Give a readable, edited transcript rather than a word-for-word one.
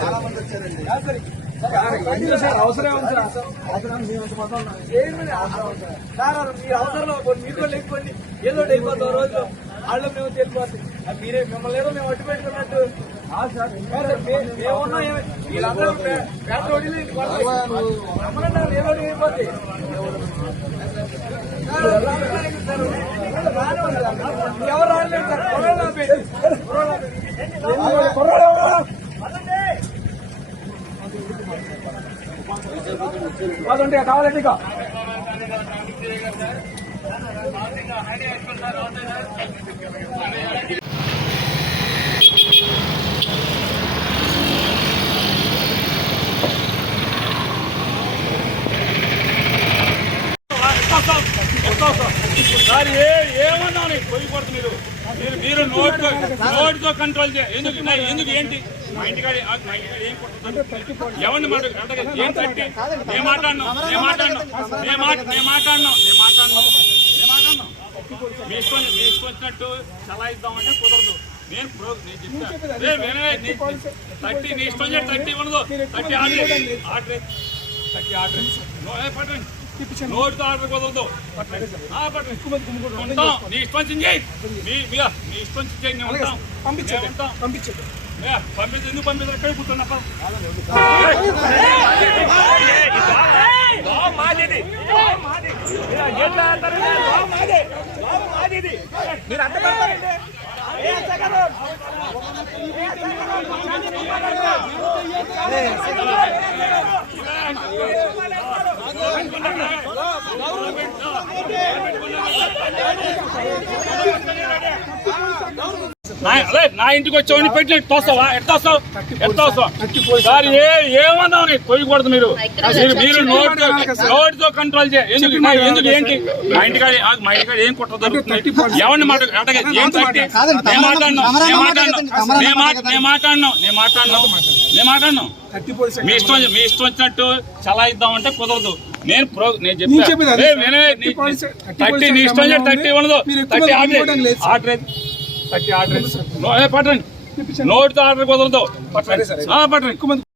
చాలా మంది వచ్చారండి. అవసరం మీరు అవసరంలో మీరు లేకపోతే ఏదో అయిపోతాం రోజు వాళ్ళు మేము తెలిపోతుంది మీరే మిమ్మల్ని ఏదో మేము అడ్డు పెట్టుకున్నట్టు మేమున్నా వీళ్ళందరూ పెట్రోడీలు ఏదో అయిపోతాయి. ఎవరు రాలేదు సార్ కావాలండి ఇక సార్ ఏమన్నా పోయిపోతుంది మీరు నోటితో కంట్రోల్ ఎందుకు ఏంటి మా ఇంటికాడ ఏం కొడుతుంది ఎవరిని ఏం తట్టి నేను మాట్లాడినా మీ ఇష్టం వచ్చినట్టు చలాయిద్దామంటే కుదరదు. నేను థర్టీ నీ ఇష్టం థర్టీ ఉండదు. థర్టీ ఆర్డర్ పట్టండి నోటితో ఆర్డర్ కుదరదు. ఉంటాం నీ ఇష్టం చేయి నీ ఇష్టం చేయి నేను ఉంటాం పంపించండి ఎందుకు పంపిస్తారు ఎక్కడ కూర్చున్నప్ప మీరు అడ్డ నా ఇంటికి వచ్చి పెట్టి తోస్తావా ఎట్లా వస్తావు సార్ ఏమన్నా పోయకూడదు. మీరు నోటితో కంట్రోల్ చేయ ఎందుకు ఏంటి మా ఇంటికాడ ఏం కొట్టదు ఎవరిని ఏం తట్టి నేను మాట్లాడినా మీ ఇష్టం వచ్చినట్టు చలాయిద్దామంటే కుదరదు. నేను చెప్పాను థర్టీ నీ ఇష్టం థర్టీ ఉండదు. థర్టీ ఆర్డర్ పట్టండి నోటితో ఆర్డర్ కుదరదు. పట్టండి